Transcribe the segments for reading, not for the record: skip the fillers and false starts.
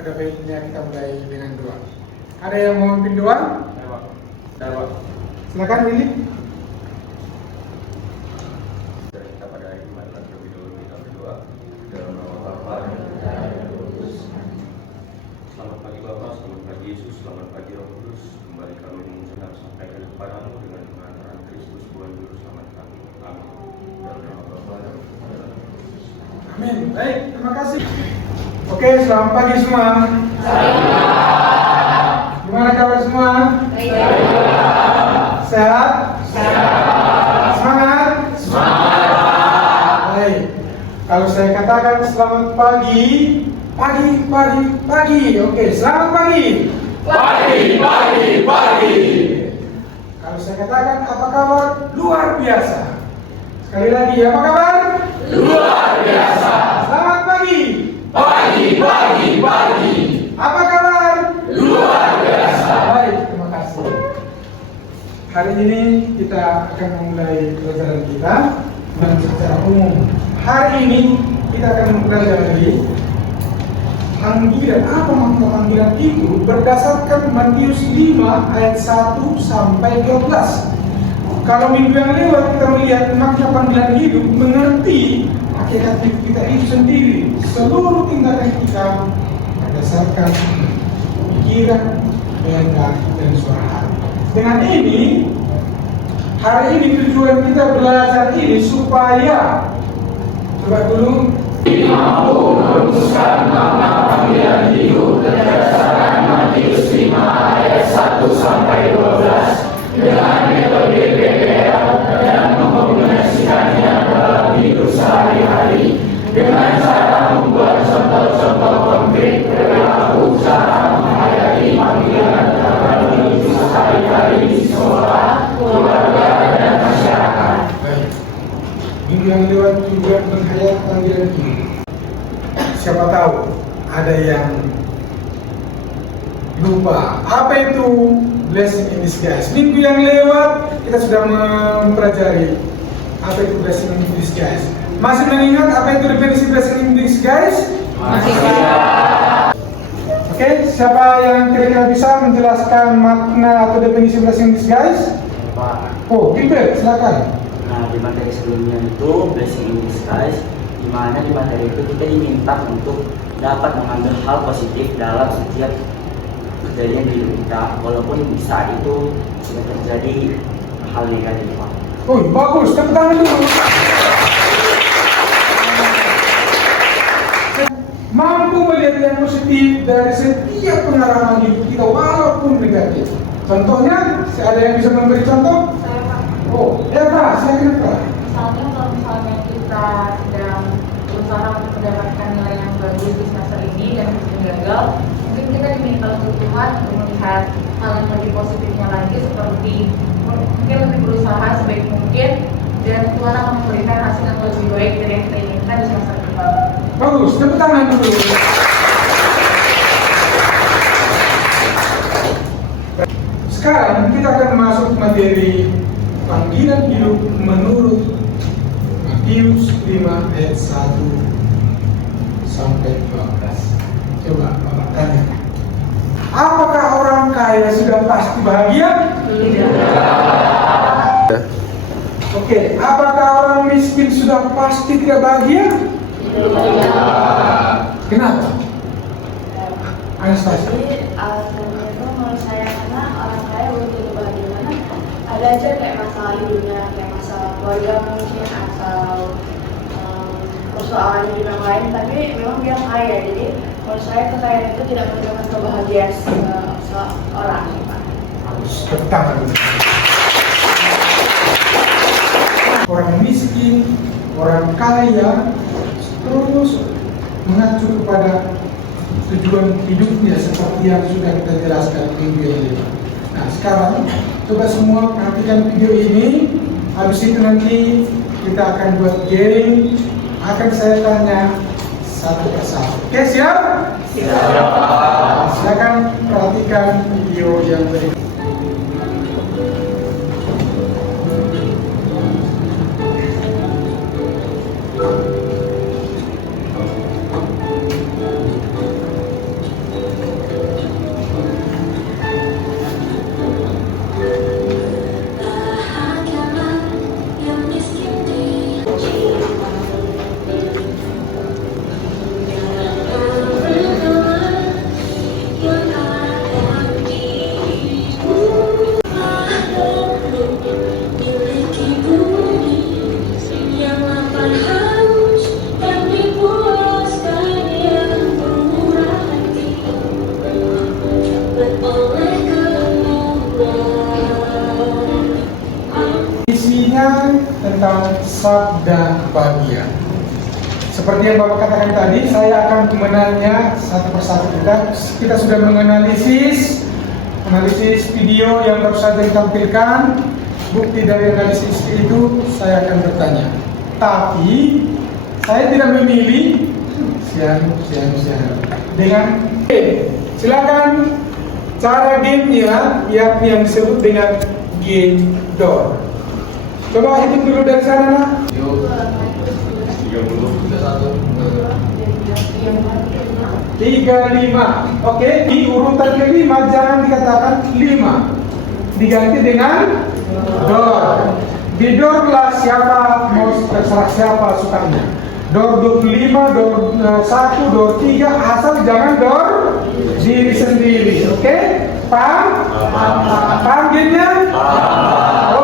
Ada baiknya kita mulai dengan doa. Ada yang mau memimpin doa? Dapat. Silakan Willy. Kita pada hari ini mari terlebih dahulu kita berdoa. Dalam nama Bapa dan Selamat pagi Bapak, selamat pagi Yesus, selamat pagi Roh Kudus. Kembali kami mengucap sampaikan kepadamu dengan pengantaran Kristus Tuhan Juru Selamat kami. Amin. Dalam nama Bapa dan Amin. Baik, terima kasih. Oke, selamat pagi semua. Gimana kabar semua? Sehat? Semangat? Baik. Kalau saya katakan selamat pagi, pagi. Oke, selamat pagi. Pagi. Kalau saya katakan apa kabar? Luar biasa. Sekali lagi, apa kabar? Luar biasa. Selamat pagi. Pagi. Apa kabar? Luar biasa. Baik, terima kasih. Hari ini kita akan memulai pelajaran kita dan secara umum. Hari ini kita akan mempelajari panggilan. Apa makna panggilan itu berdasarkan Matius 5 ayat 1 sampai 12. Kalau minggu yang lewat kita melihat makna panggilan hidup, mengerti hakikat hidup kita itu sendiri. Seluruh tindakan kita berdasarkan pikiran, kehendak, dan suara hati. Dengan ini, hari ini tujuan kita belajar ini supaya, coba dulu, Mampu merumuskan makna panggilan hidup berdasarkan Matius 5 ayat 1 sampai 12 dengan metode PPL dan mengkombinasikannya dalam hidup sehari-hari dengan cara membuat contoh-contoh konkret perilaku cara menghadapi panggilan dalam hidup sehari-hari di sekolah, keluarga, dan masyarakat. baik. Minggu yang lewat juga menghayat panggilan ini. Siapa tahu ada yang lupa apa itu blessing in disguise. Minggu yang lewat kita sudah mempelajari apa itu blessing in disguise. Masih mengingat apa itu definisi blessing in disguise? Masih. Oke, siapa yang kira-kira bisa menjelaskan makna atau definisi blessing in disguise? Pak. Oh, Gilbert, silakan. Nah, di materi sebelumnya itu blessing in disguise, di mana di materi itu kita diminta untuk dapat mengambil hal positif dalam setiap kejadian di hidup kita, walaupun di saat itu sudah terjadi hal negatif, Pak. Oh, bagus, tepuk tangan dulu. Mampu melihat yang positif dari setiap pengalaman hidup kita walaupun negatif. Contohnya, ada yang bisa memberi contoh? Saya Pak. Oh, ya Pak, saya kenapa? Misalnya kalau misalnya kita sedang berusaha untuk mendapatkan nilai yang bagus di semester ini dan mungkin gagal, mungkin kita diminta untuk Tuhan untuk melihat hal yang lebih positifnya lagi, seperti mungkin lebih berusaha sebaik mungkin dan Tuhan akan memberikan hasil yang lebih baik dari yang kita inginkan di semester depan. Bagus, tepuk tangan dulu. Sekarang kita akan masuk materi panggilan hidup menurut Matius 5 ayat 1 sampai 12. Coba Bapak tanya. Apakah orang kaya sudah pasti bahagia? Tidak. Oke, apakah orang miskin sudah pasti tidak bahagia? Kenapa? Anastasia. Jadi alasannya itu menurut saya karena orang kaya belum tentu bahagia, karena ada aja kayak masalah hidupnya, kayak masalah keluarga mungkin atau persoalan hidup yang lain, tapi memang dia kaya. Jadi menurut saya kekayaan itu tidak merupakan kebahagiaan seorang. Harus bertahan. Orang miskin, orang kaya terus mengacu kepada tujuan hidupnya seperti yang sudah kita jelaskan di video ini. Nah, sekarang coba semua perhatikan video ini. Habis itu nanti kita akan buat game. Akan saya tanya satu persatu. Oke, siap? Silakan perhatikan video yang berikut. sabda bahagia. Seperti yang Bapak katakan tadi, saya akan mengenalnya satu persatu. Kita sudah menganalisis video yang baru saja ditampilkan. Bukti dari analisis itu saya akan bertanya. Tapi saya tidak memilih dengan game. Silakan cara gamenya yang disebut dengan game door. Coba hitung dulu dari sana. 35. Oke, di urutan kelima jangan dikatakan 5. Diganti dengan door. Di door lah siapa mau, terserah siapa sukanya. Door 25, door 1, door 3, asal jangan door diri sendiri. Oke? Paham? Paham gamenya?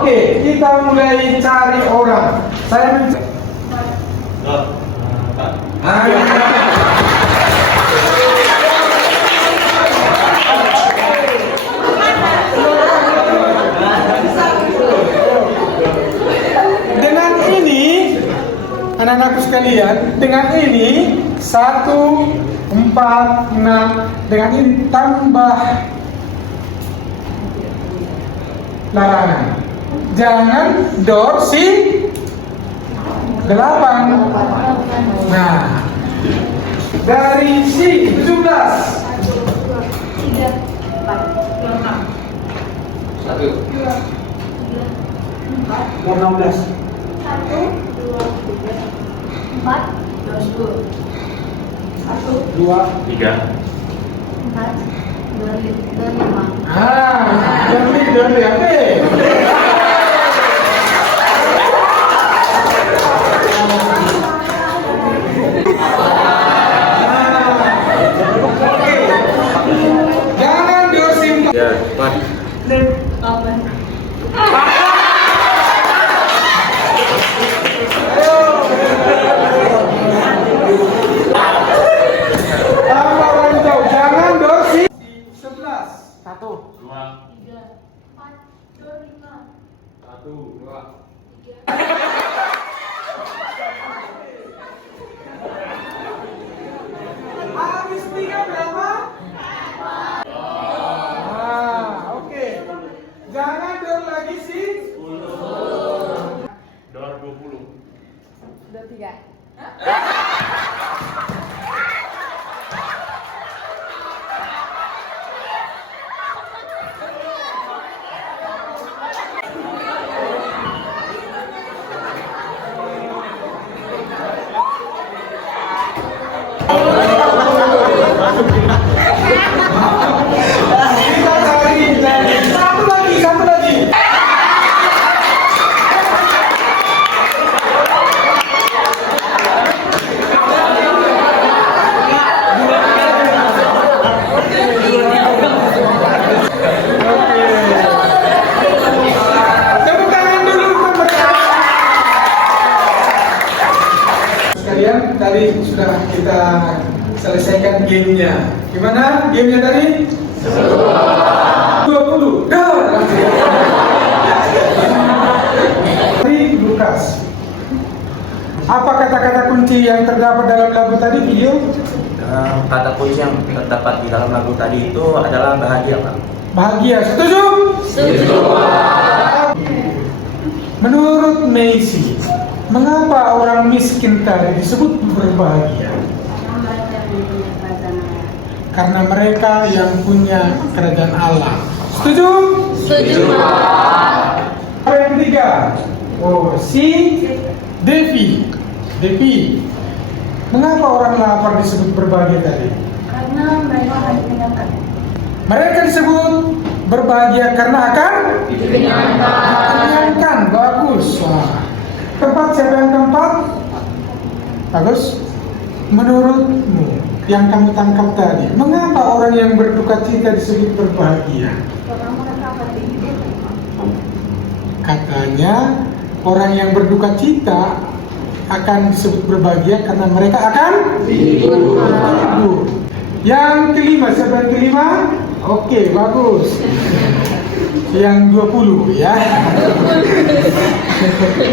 Oke, kita mulai cari orang. Saya dengan ini, anak-anakku sekalian, dengan ini 1, 4, 6, dengan ini tambah larangan. Jangan door si 8. Nah, dari si 17. 16. 2. 3. Jangan dosim. Ya, cepat. Tambah jauh. Jangan dosim. 11. 1, 2, 1, 2. Habis 3 berapa? Oke. Jangan door lagi sih. 10. Door 20. 23. Kita cari satu lagi. Tepuk tangan dulu untuk mereka. Sekalian, tadi sudah kita selesaikan gamenya. Gimana gamenya tadi? 20. Tadi Lukas. Apa kata-kata kunci yang terdapat dalam lagu tadi, video? Kata kunci yang terdapat di dalam lagu tadi itu adalah bahagia, Pak. Bahagia. Setuju? Setuju. Menurut Macy, mengapa orang miskin tadi disebut berbahagia? Karena mereka yang punya kerajaan Allah. Setuju? Setuju. Yang ketiga, si Devi. Mengapa orang lapar disebut berbahagia tadi? Karena mereka akan dikenyangkan. Mereka disebut berbahagia karena akan dikenyangkan. Bagus. Wah. Tempat siapa yang tempat? Bagus. Menurutmu yang kamu tangkap tadi, mengapa orang yang berduka cita disebut berbahagia? Karena mereka akan dihidup. Katanya orang yang berduka cita akan disebut berbahagia karena mereka akan hidup. Yang kelima, siapa yang kelima? Oke, bagus. Yang 20 ya.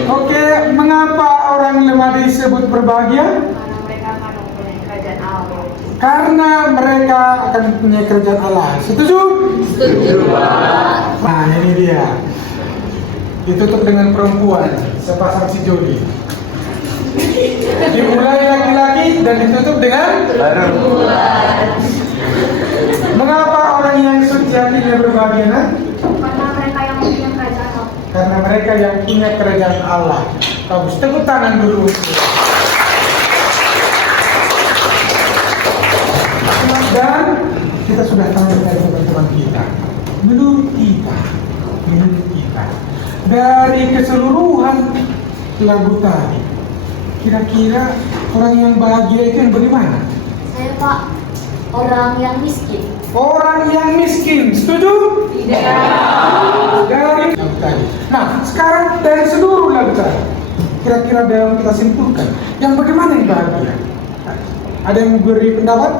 Oke, mengapa orang lemah disebut berbahagia? Karena mereka akan mempunyai kerajaan Allah. Karena mereka akan mempunyai kerajaan Allah. Setuju? Setuju, Pak. Nah, ini dia. Ditutup dengan perempuan, sepasang si jodi. Dimulai laki-laki dan ditutup dengan Perempuan. Mengapa orang yang suci hatinya berbahagia? Nah? Karena mereka yang mempunyai kerajaan Allah. Karena mereka yang punya kerajaan Allah. Bagus, tepuk tangan dulu. Dan kita sudah tahu dari teman-teman kita. Menurut kita, dari keseluruhan lagu tadi, kira-kira orang yang bahagia itu yang bagaimana? Saya Pak, orang yang miskin. Orang yang miskin, setuju? Tidak. Dari lagu tadi. Nah, sekarang dari seluruh lagu tadi, kira-kira dalam kita simpulkan, yang bagaimana yang bahagia? Ada yang beri pendapat?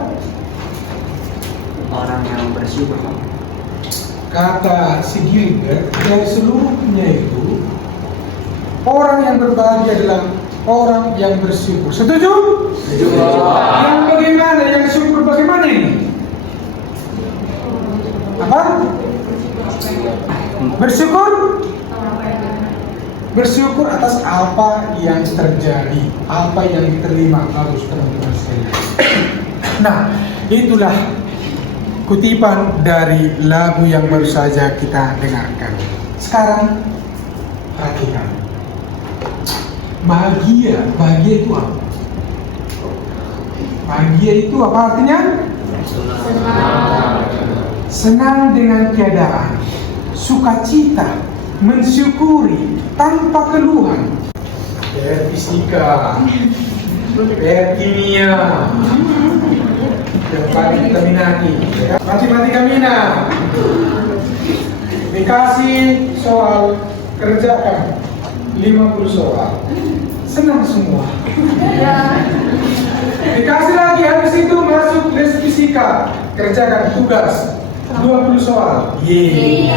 Orang yang bersyukur, Pak. Kata si Gilbert, dari seluruhnya itu, orang yang berbahagia adalah orang yang bersyukur. Setuju? Setuju. Yang bagaimana? Yang syukur bagaimana ini? Apa? Bersyukur? Bersyukur atas apa yang terjadi, apa yang diterima. Bagus teman-teman sekalian. Nah, itulah kutipan dari lagu yang baru saja kita dengarkan. Sekarang perhatikan. Bahagia itu apa? Bahagia itu apa artinya? Senang dengan keadaan, sukacita, mensyukuri tanpa keluhan. PR fisika, PR kimia, yang paling kita minati, matematika minat. Dikasih soal, kerjakan 50 soal, senang semua. Dikasih lagi habis itu masuk les fisika, kerjakan tugas 20 soal. Yeay.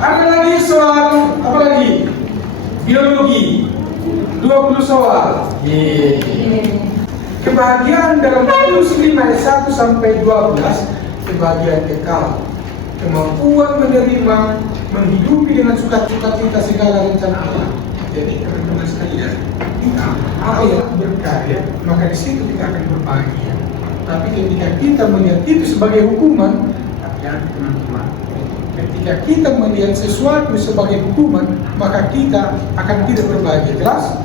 Ada lagi soal apa lagi? Biologi 20 soal. Yeay. Kebahagiaan dalam Matius 5 ayat 1 sampai 12, kebahagiaan kekal, kemampuan menerima, menghidupi dengan sukacita segala rencana Allah. Jadi teman-teman sekalian, kita Allah berkarya, maka di situ kita akan berbahagia. Tapi ketika kita melihat itu sebagai hukuman, hati-hati teman-teman. Ketika kita melihat sesuatu sebagai hukuman, maka kita akan tidak berbahagia. Jelas?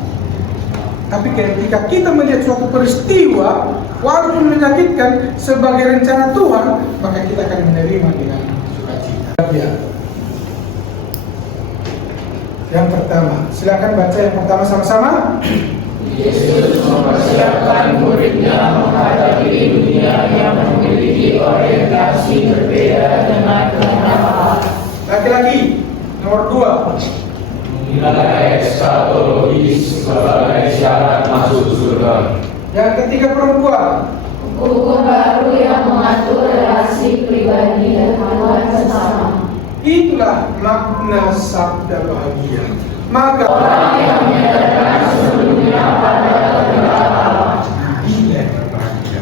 Tapi ketika kita melihat suatu peristiwa, walaupun menyakitkan, sebagai rencana Tuhan, maka kita akan menerima dengan sukacita. Yang pertama, silakan baca yang pertama sama-sama. Yesus mempersiapkan muridnya menghadapi dunia yang memiliki orientasi berbeda dengan kebenaran. Laki-laki, nomor 2. Nilai eskatologis sebagai syarat masuk surga. Yang ketiga, perempuan. Hukum baru yang mengatur relasi pribadi dan hubungan sesama. Itulah makna sabda bahagia. Maka Orang yang menyatakan sebelumnya pada kebenaran Allah. ini yang berbahagia.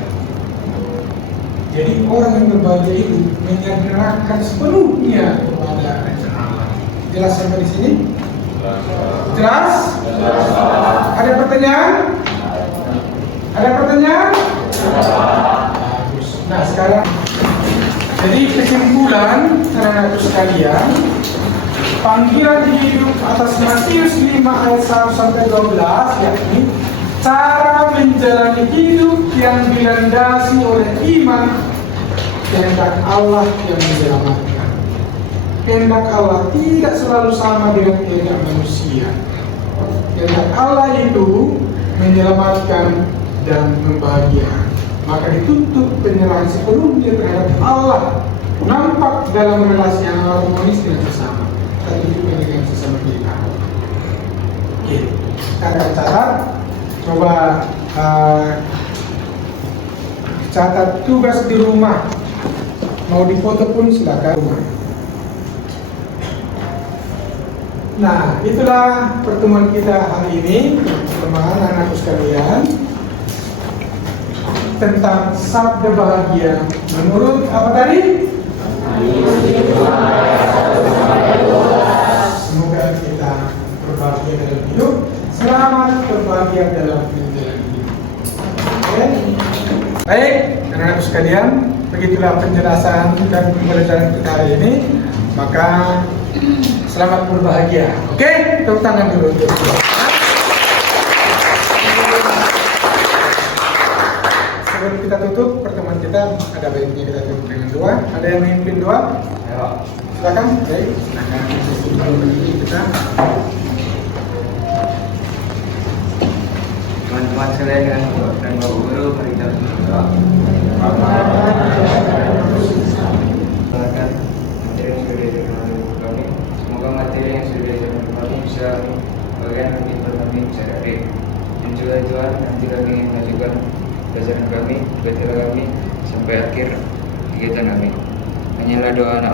Jadi orang yang berbahagia itu menyerahkan sepenuhnya kepada rencana Allah. Jelas sampai di sini? Jelas? Ada pertanyaan? Ada pertanyaan? Bagus. Nah sekarang, jadi kesimpulan anak-anakku sekalian, panggilan hidup atas Matius 5 ayat 1 sampai 12, yakni cara menjalani hidup yang dilandasi oleh iman, kehendak Allah yang menyelamatkan. Kehendak Allah tidak selalu sama dengan kehendak manusia. Kehendak Allah itu menyelamatkan dan membahagiakan. Maka dituntut penyerahan sepenuhnya terhadap Allah, nampak dalam relasi yang harmonis dengan sesama, tapi juga dengan sesama kita. Oke, sekarang catat, coba catat tugas di rumah. Mau difoto pun silakan. Nah, itulah pertemuan kita hari ini, teman-teman, anak-anakku sekalian, tentang sabda bahagia menurut apa tadi? Semoga kita berbahagia dalam hidup, selamat berbahagia dalam menjalani hidup. Oke? Baik, anak-anakku sekalian, begitulah penjelasan dan pembelajaran kita hari ini. Maka selamat berbahagia. Oke, tepuk tangan dulu. Sebelum kita tutup pertemuan kita, ada baiknya kita tutup dengan doa. Ada yang memimpin doa? Ayo. Silakan. Baik. Silakan kita. Teman-teman sekalian dengan Bapak dan Bapak Guru, mari kita berdoa. Silakan materi yang sudah diajarkan oleh kami. Semoga materi yang sudah diajarkan kami bisa bagian menghibur kami sehari-hari. Dan juga Tuhan, nanti kami ingin mengajukan pelajaran kami, ibadah kami sampai akhir kegiatan kami. Hanyalah doa anak